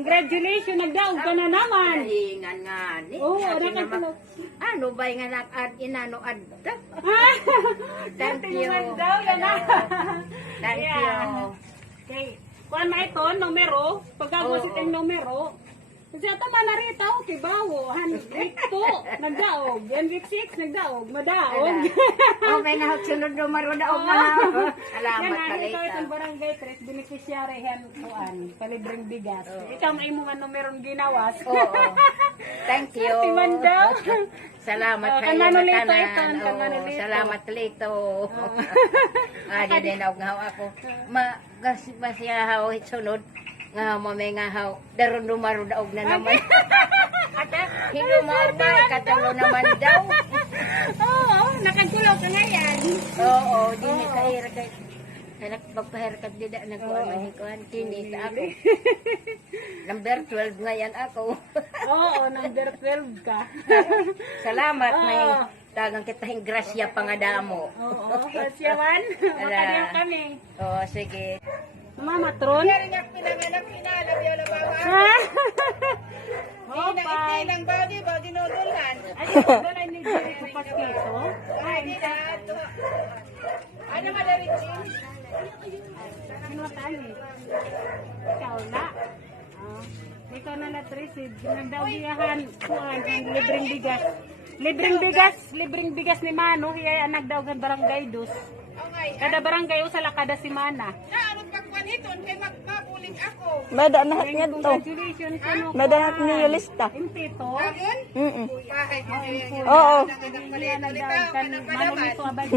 Congratulations, nagdaog ka na naman. Kahingan nga ni. Oo, Sabi ano ka naman, ano ba yung anak at inano at thank you. Daw, yan na. Thank Yeah. you. Okay. Kuhan na ito, numero. Pagkagusit yung numero. Kasi ito manarita ako, kibawo. Week 2, nagdaog. Yan week 6, nagdaog. Madaog. Okay na, sunod numero na ako na. Salamat Yan na, pala ito ito. itong barangay 3, beneficiary yan kuhan, palibreng bigas. Ikaw may mga numerong ginawas. Oo. Thank you. Timan daw. Salamat Oh, kayo kanmanulito matanan. ito, kanmanulito. Salamat lito. Adi din ako. Masiyahaw sunod. Nga mo may nga haw. Daron dumaro daog na naman. Hindi mo ba katulo naman daw. Oo, nakagulaw ka na yan. Oo, di ni kahir kay anak pagpahairkat di da nagkuan manikuan kini sa ako. Number 12 ngayon ako. Oo, number 12 ka. Salamat may tagang kitahing grasya pangadamo. Oo, siyawan. Makadiyan kami. Oh, sige. Mama Tron. Nga pinanganak pinala biyo na baba. Ha? Hindi na itilang bagi nodulhan. Ay, doon ay nagdiri ko pa dito. Ay, na to. Ano madalit din? ano tani? Ikaw na. Ikaw na na-receive. Nagdawiyahan kuhan ang libreng bigas. Libreng bigas ni Mano. Hiya ang nagdawagan barangay dos. Kada barangay usala kada simana. Ano pagkuan hiton kay magpabuling ako. Madanak niya to. Congratulations ano. Madanak niya lista. Impito. Mm. Bakit? Oo. Hiya nagdawagan. Mano nito abay.